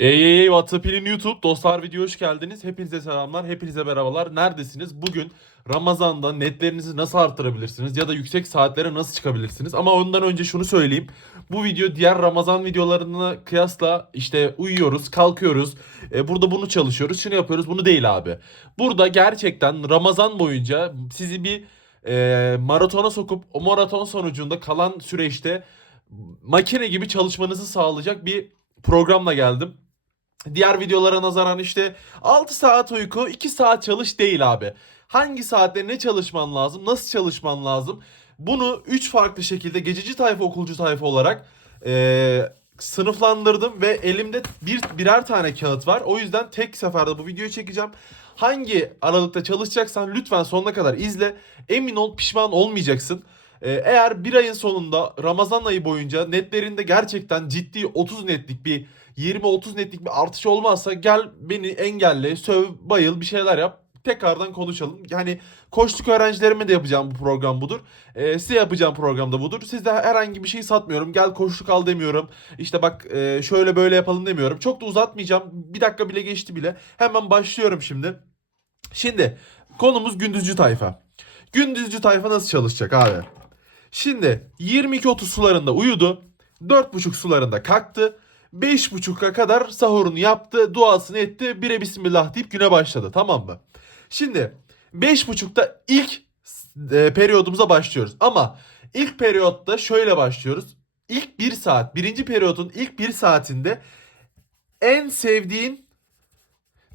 Ey ey ey WhatsApp'in YouTube dostlar video hoş geldiniz. Hepinize selamlar, hepinize merhabalar. Neredesiniz? Bugün Ramazan'da netlerinizi nasıl arttırabilirsiniz ya da yüksek saatlere nasıl çıkabilirsiniz? Ama ondan önce şunu söyleyeyim. Bu video diğer Ramazan videolarına kıyasla işte uyuyoruz, kalkıyoruz. e, burada bunu çalışıyoruz, şunu yapıyoruz, bunu değil abi. Burada gerçekten Ramazan boyunca sizi bir e, maratona sokup o maraton sonucunda kalan süreçte makine gibi çalışmanızı sağlayacak bir programla geldim. Diğer videolara nazaran işte 6 saat uyku 2 saat çalış değil abi. Hangi saatte ne çalışman lazım, nasıl çalışman lazım? Bunu 3 farklı şekilde gececi tayfa, okulcu tayfa olarak eee, sınıflandırdım ve elimde bir birer tane kağıt var. O yüzden tek seferde bu videoyu çekeceğim. Hangi aralıkta çalışacaksan lütfen sonuna kadar izle. Emin ol pişman olmayacaksın. Ee, Eğer bir ayın sonunda Ramazan ayı boyunca netlerinde gerçekten ciddi 30 netlik bir 20-30 netlik bir artış olmazsa gel beni engelle, söv, bayıl bir şeyler yap. Tekrardan konuşalım. Yani koçluk öğrencilerime de yapacağım bu program budur. Ee, size yapacağım program da budur. Sizde herhangi bir şey satmıyorum. Gel koçluk al demiyorum. İşte bak e, şöyle böyle yapalım demiyorum. Çok da uzatmayacağım. Bir dakika bile geçti bile. Hemen başlıyorum şimdi. Şimdi konumuz gündüzcü tayfa. Gündüzcü tayfa nasıl çalışacak abi? Şimdi 22.30 sularında uyudu. 4.30 sularında kalktı. 5.30'a kadar sahurunu yaptı, duasını etti, bire bismillah deyip güne başladı tamam mı? Şimdi 5.30'da ilk e, periyodumuza başlıyoruz. Ama ilk periyotta şöyle başlıyoruz. İlk bir saat, birinci periyodun ilk bir saatinde en sevdiğin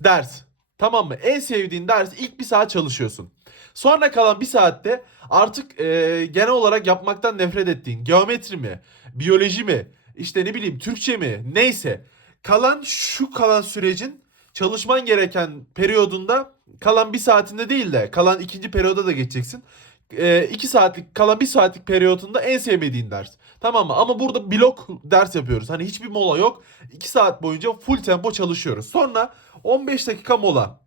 ders. Tamam mı? En sevdiğin ders ilk bir saat çalışıyorsun. Sonra kalan bir saatte artık e, genel olarak yapmaktan nefret ettiğin geometri mi, biyoloji mi, işte ne bileyim Türkçe mi neyse kalan şu kalan sürecin çalışman gereken periyodunda kalan bir saatinde değil de kalan ikinci periyoda da geçeceksin. E, iki saatlik kalan bir saatlik periyodunda en sevmediğin ders. Tamam mı? Ama burada blok ders yapıyoruz. Hani hiçbir mola yok. 2 saat boyunca full tempo çalışıyoruz. Sonra 15 dakika mola.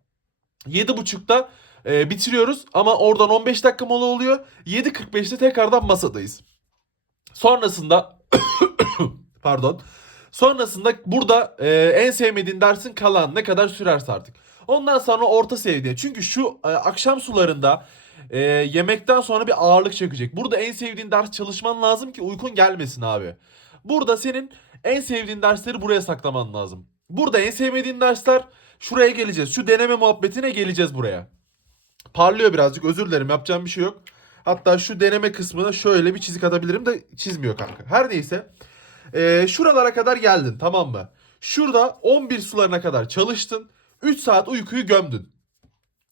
7.30'da e, bitiriyoruz ama oradan 15 dakika mola oluyor. 7.45'te tekrardan masadayız. Sonrasında pardon. Sonrasında burada e, en sevmediğin dersin kalan ne kadar sürerse artık. Ondan sonra orta sevdiğin. Çünkü şu e, akşam sularında e, yemekten sonra bir ağırlık çökecek. Burada en sevdiğin ders çalışman lazım ki uykun gelmesin abi. Burada senin en sevdiğin dersleri buraya saklaman lazım. Burada en sevmediğin dersler şuraya geleceğiz. Şu deneme muhabbetine geleceğiz buraya. Parlıyor birazcık özür dilerim yapacağım bir şey yok. Hatta şu deneme kısmına şöyle bir çizik atabilirim de çizmiyor kanka. Her neyse. Ee, şuralara kadar geldin tamam mı? Şurada 11 sularına kadar çalıştın. 3 saat uykuyu gömdün.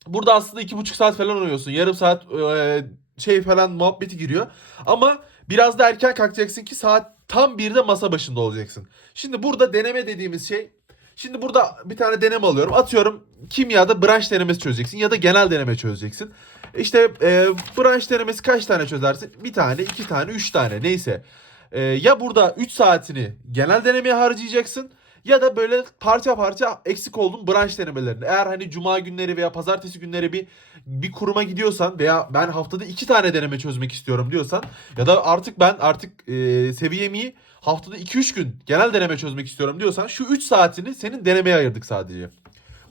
Burada aslında 2,5 saat falan uyuyorsun. Yarım saat e, şey falan muhabbeti giriyor. Ama biraz da erken kalkacaksın ki saat tam 1'de masa başında olacaksın. Şimdi burada deneme dediğimiz şey Şimdi burada bir tane deneme alıyorum. Atıyorum kimyada branş denemesi çözeceksin ya da genel deneme çözeceksin. İşte e, branş denemesi kaç tane çözersin? Bir tane, iki tane, üç tane neyse. E, ya burada 3 saatini genel denemeye harcayacaksın ya da böyle parça parça eksik oldun branş denemelerini. Eğer hani cuma günleri veya pazartesi günleri bir bir kuruma gidiyorsan veya ben haftada iki tane deneme çözmek istiyorum diyorsan ya da artık ben artık e, seviyemi haftada 2-3 gün genel deneme çözmek istiyorum diyorsan şu 3 saatini senin denemeye ayırdık sadece.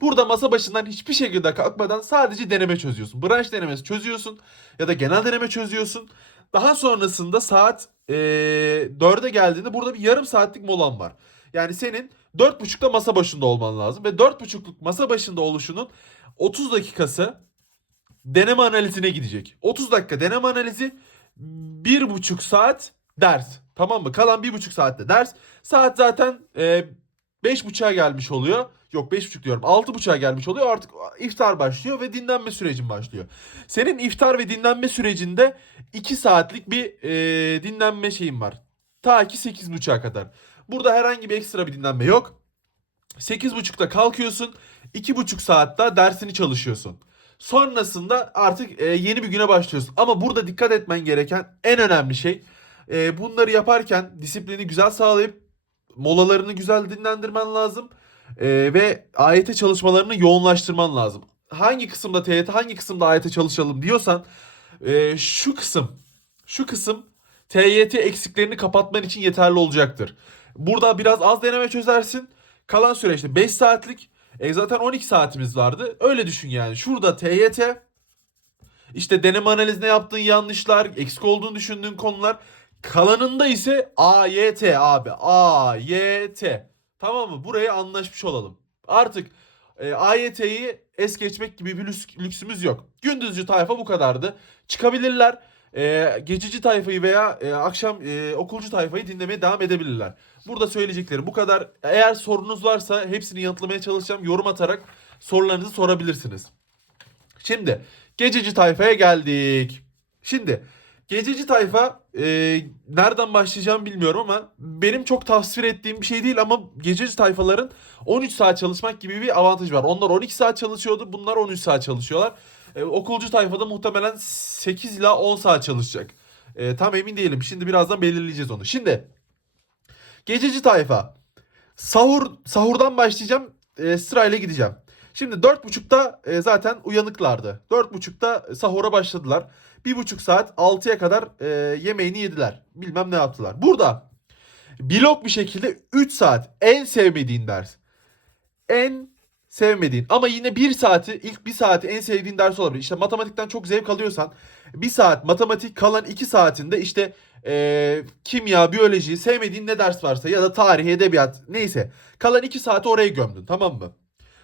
Burada masa başından hiçbir şekilde kalkmadan sadece deneme çözüyorsun. Branş denemesi çözüyorsun ya da genel deneme çözüyorsun. Daha sonrasında saat e, 4'e geldiğinde burada bir yarım saatlik molan var. Yani senin 4.30'da masa başında olman lazım. Ve 4.30'luk masa başında oluşunun 30 dakikası deneme analizine gidecek. 30 dakika deneme analizi 1.5 saat ders. Tamam mı? Kalan 1.5 saatte ders. Saat zaten e, 5.30'a gelmiş oluyor. Yok 5.30 diyorum 6.30'a gelmiş oluyor. Artık iftar başlıyor ve dinlenme sürecin başlıyor. Senin iftar ve dinlenme sürecinde 2 saatlik bir e, dinlenme şeyin var. Ta ki 8.30'a kadar. Burada herhangi bir ekstra bir dinlenme yok. 8.30'da kalkıyorsun. 2.5 saat daha dersini çalışıyorsun. Sonrasında artık e, yeni bir güne başlıyorsun. Ama burada dikkat etmen gereken en önemli şey e, bunları yaparken disiplini güzel sağlayıp molalarını güzel dinlendirmen lazım. E, ve AYT çalışmalarını yoğunlaştırman lazım. Hangi kısımda TYT, hangi kısımda AYT çalışalım diyorsan e, şu kısım, şu kısım TYT eksiklerini kapatman için yeterli olacaktır. Burada biraz az deneme çözersin. Kalan süre işte 5 saatlik. E zaten 12 saatimiz vardı. Öyle düşün yani. Şurada TYT. işte deneme analizinde yaptığın yanlışlar, eksik olduğunu düşündüğün konular. Kalanında ise AYT abi. AYT. Tamam mı? Buraya anlaşmış olalım. Artık e, AYT'yi es geçmek gibi bir lüks- lüksümüz yok. Gündüzcü tayfa bu kadardı. Çıkabilirler. E, geçici tayfayı veya e, akşam e, okulcu tayfayı dinlemeye devam edebilirler. Burada söyleyeceklerim bu kadar. Eğer sorunuz varsa hepsini yanıtlamaya çalışacağım. Yorum atarak sorularınızı sorabilirsiniz. Şimdi gececi tayfaya geldik. Şimdi gececi tayfa e, nereden başlayacağım bilmiyorum ama benim çok tasvir ettiğim bir şey değil ama gececi tayfaların 13 saat çalışmak gibi bir avantajı var. Onlar 12 saat çalışıyordu. Bunlar 13 saat çalışıyorlar. E, okulcu tayfada muhtemelen 8 ila 10 saat çalışacak. E, tam emin değilim. Şimdi birazdan belirleyeceğiz onu. Şimdi gececi tayfa. Sahur sahurdan başlayacağım. E, sırayla gideceğim. Şimdi 4.30'da e, zaten uyanıklardı. 4.30'da sahura başladılar. 1.5 saat 6'ya kadar e, yemeğini yediler. Bilmem ne yaptılar. Burada blok bir şekilde 3 saat en sevmediğin ders. En sevmediğin ama yine 1 saati ilk 1 saati en sevdiğin ders olabilir. İşte matematikten çok zevk alıyorsan 1 saat matematik kalan 2 saatinde işte e, kimya, biyoloji sevmediğin ne ders varsa ya da tarih, edebiyat neyse kalan 2 saati oraya gömdün tamam mı?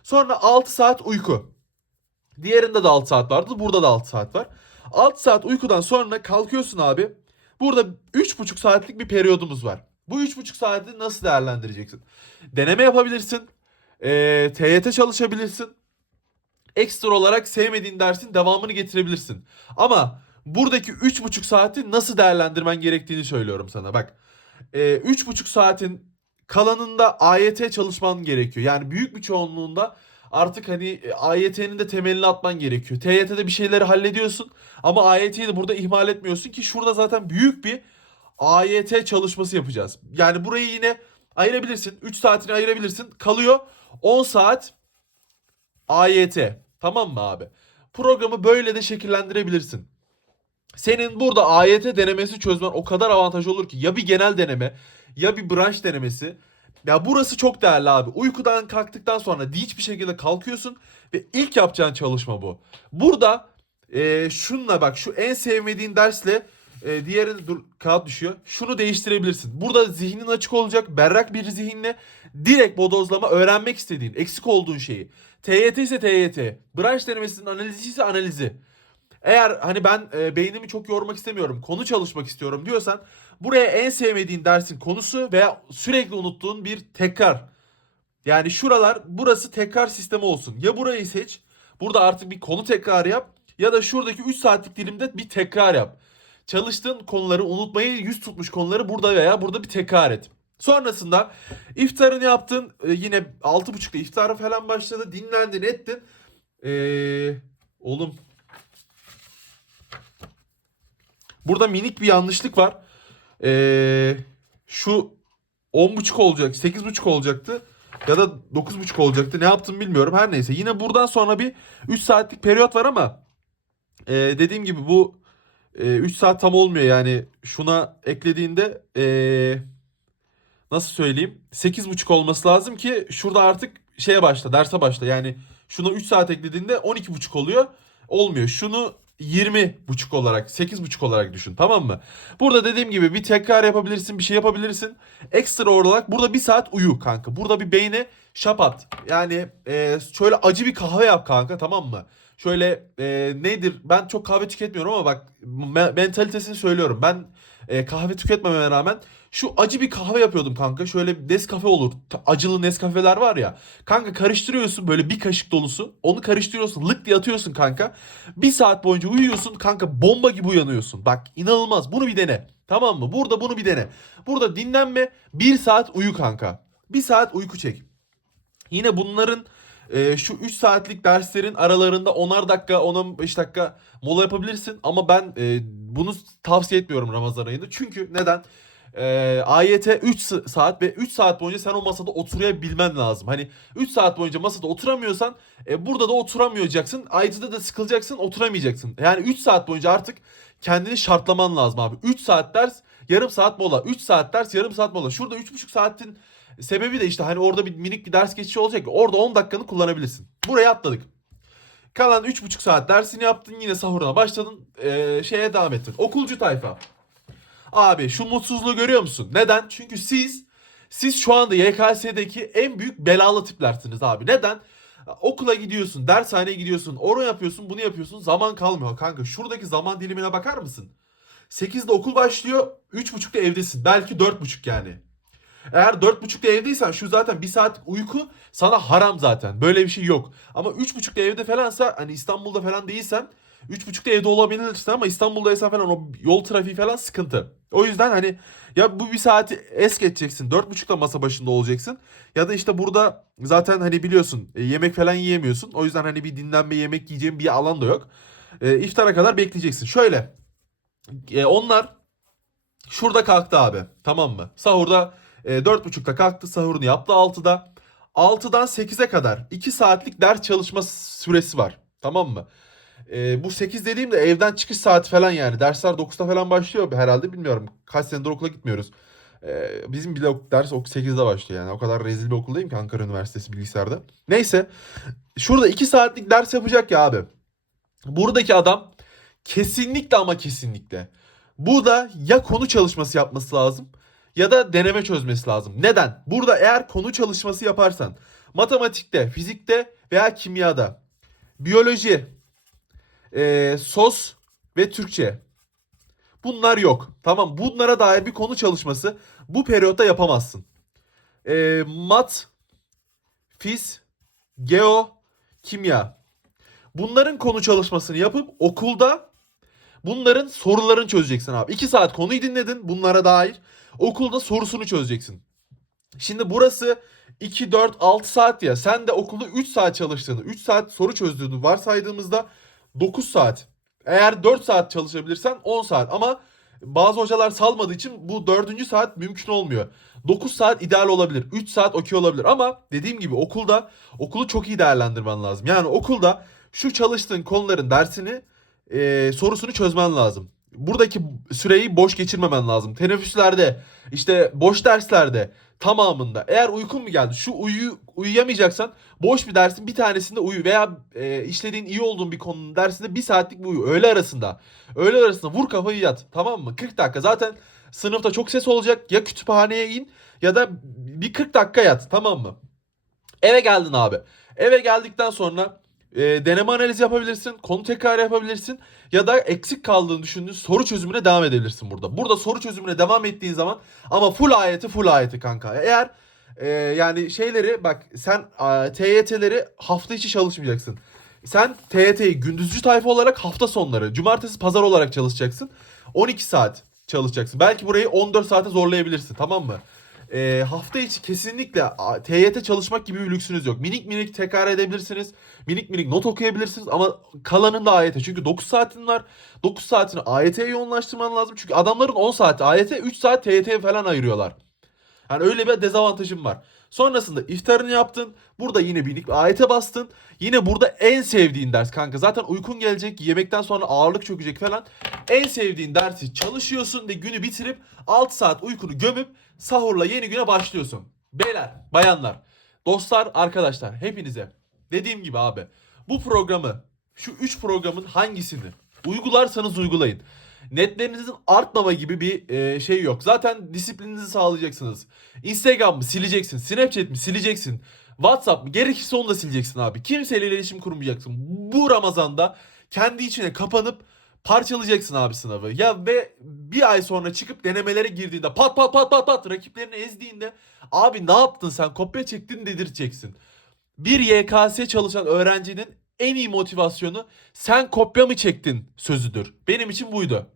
Sonra 6 saat uyku. Diğerinde de 6 saat vardı. Burada da 6 saat var. 6 saat uykudan sonra kalkıyorsun abi. Burada 3,5 saatlik bir periyodumuz var. Bu 3,5 saati nasıl değerlendireceksin? Deneme yapabilirsin. Eee TYT çalışabilirsin. Ekstra olarak sevmediğin dersin devamını getirebilirsin. Ama buradaki 3,5 saati nasıl değerlendirmen gerektiğini söylüyorum sana. Bak. Eee 3,5 saatin kalanında AYT çalışman gerekiyor. Yani büyük bir çoğunluğunda artık hani e, AYT'nin de temelini atman gerekiyor. TYT'de bir şeyleri hallediyorsun ama AYT'yi de burada ihmal etmiyorsun ki şurada zaten büyük bir AYT çalışması yapacağız. Yani burayı yine ayırabilirsin. 3 saatini ayırabilirsin. Kalıyor 10 saat AYT. Tamam mı abi? Programı böyle de şekillendirebilirsin. Senin burada AYT denemesi çözmen o kadar avantaj olur ki ya bir genel deneme ya bir branş denemesi. Ya burası çok değerli abi. Uykudan kalktıktan sonra dinç bir şekilde kalkıyorsun ve ilk yapacağın çalışma bu. Burada e, şunla bak şu en sevmediğin dersle e, diğerini dur kağıt düşüyor. Şunu değiştirebilirsin. Burada zihnin açık olacak. Berrak bir zihinle direkt bodozlama öğrenmek istediğin, eksik olduğun şeyi. TYT ise TYT, branş denemesinin analizi ise analizi. Eğer hani ben e, beynimi çok yormak istemiyorum, konu çalışmak istiyorum diyorsan buraya en sevmediğin dersin konusu veya sürekli unuttuğun bir tekrar. Yani şuralar burası tekrar sistemi olsun. Ya burayı seç, burada artık bir konu tekrar yap ya da şuradaki 3 saatlik dilimde bir tekrar yap. Çalıştığın konuları unutmayı yüz tutmuş konuları burada veya burada bir tekrar et. Sonrasında iftarını yaptın. E, yine 6.30'da iftara falan başladı. Dinlendin ettin. Ee, oğlum Burada minik bir yanlışlık var. Ee, şu 10.5 olacak, 8.5 olacaktı ya da 9.5 olacaktı. Ne yaptım bilmiyorum. Her neyse. Yine buradan sonra bir 3 saatlik periyot var ama e, dediğim gibi bu e, 3 saat tam olmuyor yani. Şuna eklediğinde e, nasıl söyleyeyim? 8.5 olması lazım ki şurada artık şeye başla, derse başla. Yani şuna 3 saat eklediğinde 12.5 oluyor. Olmuyor. Şunu 20 buçuk olarak 8 buçuk olarak düşün tamam mı? Burada dediğim gibi bir tekrar yapabilirsin bir şey yapabilirsin. Ekstra olarak burada bir saat uyu kanka. Burada bir beyne şap at. Yani e, şöyle acı bir kahve yap kanka tamam mı? Şöyle e, nedir ben çok kahve tüketmiyorum ama bak me- mentalitesini söylüyorum. Ben e, kahve tüketmememe rağmen şu acı bir kahve yapıyordum kanka. Şöyle Nescafe olur. Acılı Nescafeler var ya. Kanka karıştırıyorsun böyle bir kaşık dolusu. Onu karıştırıyorsun lık diye atıyorsun kanka. Bir saat boyunca uyuyorsun kanka bomba gibi uyanıyorsun. Bak inanılmaz bunu bir dene. Tamam mı? Burada bunu bir dene. Burada dinlenme bir saat uyu kanka. Bir saat uyku çek. Yine bunların e, şu 3 saatlik derslerin aralarında 10'ar dakika 10-15 dakika mola yapabilirsin. Ama ben e, bunu tavsiye etmiyorum Ramazan ayında. Çünkü neden? E, AYT 3 saat ve 3 saat boyunca sen o masada oturabilmen lazım. Hani 3 saat boyunca masada oturamıyorsan e, burada da oturamayacaksın. AYT'de de sıkılacaksın oturamayacaksın. Yani 3 saat boyunca artık kendini şartlaman lazım abi. 3 saat ders yarım saat mola. 3 saat ders yarım saat mola. Şurada 3,5 saatin Sebebi de işte hani orada bir minik bir ders geçişi olacak. Orada 10 dakikanı kullanabilirsin. Buraya atladık. Kalan 3,5 saat dersini yaptın. Yine sahuruna başladın. Ee, şeye devam ettin. Okulcu tayfa. Abi şu mutsuzluğu görüyor musun? Neden? Çünkü siz siz şu anda YKS'deki en büyük belalı tiplersiniz abi. Neden? Okula gidiyorsun, dershaneye gidiyorsun, onu yapıyorsun, bunu yapıyorsun. Zaman kalmıyor kanka. Şuradaki zaman dilimine bakar mısın? 8'de okul başlıyor, 3.30'da evdesin. Belki 4.30 yani. Eğer 4.30'da evdeysen şu zaten bir saat uyku sana haram zaten. Böyle bir şey yok. Ama 3.30'da evde falansa hani İstanbul'da falan değilsen 3.30'da evde olabilirsin ama İstanbul'daysan falan o yol trafiği falan sıkıntı. O yüzden hani ya bu bir saati es geçeceksin. 4.30'da masa başında olacaksın. Ya da işte burada zaten hani biliyorsun e, yemek falan yiyemiyorsun. O yüzden hani bir dinlenme yemek yiyeceğin bir alan da yok. E, iftara kadar bekleyeceksin. Şöyle e, onlar şurada kalktı abi. Tamam mı? Sahurda e, 4.30'da kalktı. Sahurunu yaptı 6'da. 6'dan 8'e kadar 2 saatlik ders çalışma süresi var. Tamam mı? E, bu 8 dediğim de evden çıkış saati falan yani. Dersler 9'da falan başlıyor herhalde bilmiyorum. Kaç senedir okula gitmiyoruz. E, bizim bile ders ok 8'de başlıyor yani. O kadar rezil bir okul değil ki Ankara Üniversitesi bilgisayarda. Neyse. Şurada 2 saatlik ders yapacak ya abi. Buradaki adam kesinlikle ama kesinlikle. Burada ya konu çalışması yapması lazım ya da deneme çözmesi lazım. Neden? Burada eğer konu çalışması yaparsan matematikte, fizikte veya kimyada, biyoloji, e, sos ve Türkçe bunlar yok. Tamam bunlara dair bir konu çalışması bu periyotta yapamazsın. E, mat, fiz, geo, kimya. Bunların konu çalışmasını yapıp okulda bunların sorularını çözeceksin abi. 2 saat konuyu dinledin bunlara dair. Okulda sorusunu çözeceksin. Şimdi burası 2, 4, 6 saat ya. Sen de okulda 3 saat çalıştığını, 3 saat soru çözdüğünü varsaydığımızda 9 saat. Eğer 4 saat çalışabilirsen 10 saat. Ama bazı hocalar salmadığı için bu 4. saat mümkün olmuyor. 9 saat ideal olabilir. 3 saat okey olabilir. Ama dediğim gibi okulda okulu çok iyi değerlendirmen lazım. Yani okulda şu çalıştığın konuların dersini e, sorusunu çözmen lazım. Buradaki süreyi boş geçirmemen lazım. Teneffüslerde, işte boş derslerde tamamında. Eğer uykun mu geldi? Şu uyu uyuyamayacaksan boş bir dersin bir tanesinde uyu veya e, işlediğin iyi olduğun bir konunun dersinde bir saatlik bir uyu. Öğle arasında. Öğle arasında vur kafayı yat. Tamam mı? 40 dakika. Zaten sınıfta çok ses olacak. Ya kütüphaneye in ya da bir 40 dakika yat. Tamam mı? Eve geldin abi. Eve geldikten sonra e, deneme analizi yapabilirsin, konu tekrar yapabilirsin ya da eksik kaldığını düşündüğün soru çözümüne devam edebilirsin burada. Burada soru çözümüne devam ettiğin zaman ama full ayeti full ayeti kanka. Eğer e, yani şeyleri bak sen a, TYT'leri hafta içi çalışmayacaksın. Sen TYT'yi gündüzcü tayfa olarak hafta sonları, cumartesi pazar olarak çalışacaksın. 12 saat çalışacaksın. Belki burayı 14 saate zorlayabilirsin tamam mı? E, hafta içi kesinlikle TYT çalışmak gibi bir lüksünüz yok. Minik minik tekrar edebilirsiniz. Minik minik not okuyabilirsiniz ama kalanında AYT. Çünkü 9 saatin var. 9 saatini AYT'ye yoğunlaştırman lazım. Çünkü adamların 10 saati AYT, 3 saat TYT'ye falan ayırıyorlar. Yani öyle bir dezavantajım var. Sonrasında iftarını yaptın. Burada yine bir AYT bastın. Yine burada en sevdiğin ders kanka. Zaten uykun gelecek. Yemekten sonra ağırlık çökecek falan. En sevdiğin dersi çalışıyorsun ve günü bitirip 6 saat uykunu gömüp sahurla yeni güne başlıyorsun. Beyler, bayanlar, dostlar, arkadaşlar hepinize dediğim gibi abi bu programı şu 3 programın hangisini uygularsanız uygulayın. Netlerinizin artmama gibi bir e, şey yok. Zaten disiplininizi sağlayacaksınız. Instagram mı sileceksin? Snapchat mi sileceksin? WhatsApp mı? Gerekirse onu da sileceksin abi. Kimseyle iletişim kurmayacaksın. Bu Ramazan'da kendi içine kapanıp parçalayacaksın abi sınavı. Ya ve bir ay sonra çıkıp denemelere girdiğinde pat pat pat pat pat rakiplerini ezdiğinde abi ne yaptın sen kopya çektin dedirteceksin. Bir YKS çalışan öğrencinin en iyi motivasyonu sen kopya mı çektin sözüdür. Benim için buydu.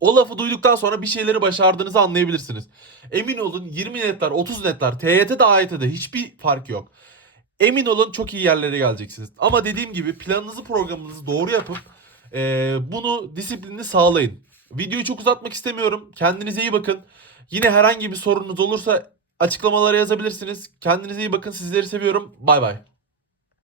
O lafı duyduktan sonra bir şeyleri başardığınızı anlayabilirsiniz. Emin olun 20 netler, 30 netler, TYT'de AYT'de hiçbir fark yok. Emin olun çok iyi yerlere geleceksiniz. Ama dediğim gibi planınızı programınızı doğru yapıp eee, bunu disiplinini sağlayın. Videoyu çok uzatmak istemiyorum. Kendinize iyi bakın. Yine herhangi bir sorunuz olursa açıklamalara yazabilirsiniz. Kendinize iyi bakın. Sizleri seviyorum. Bay bay.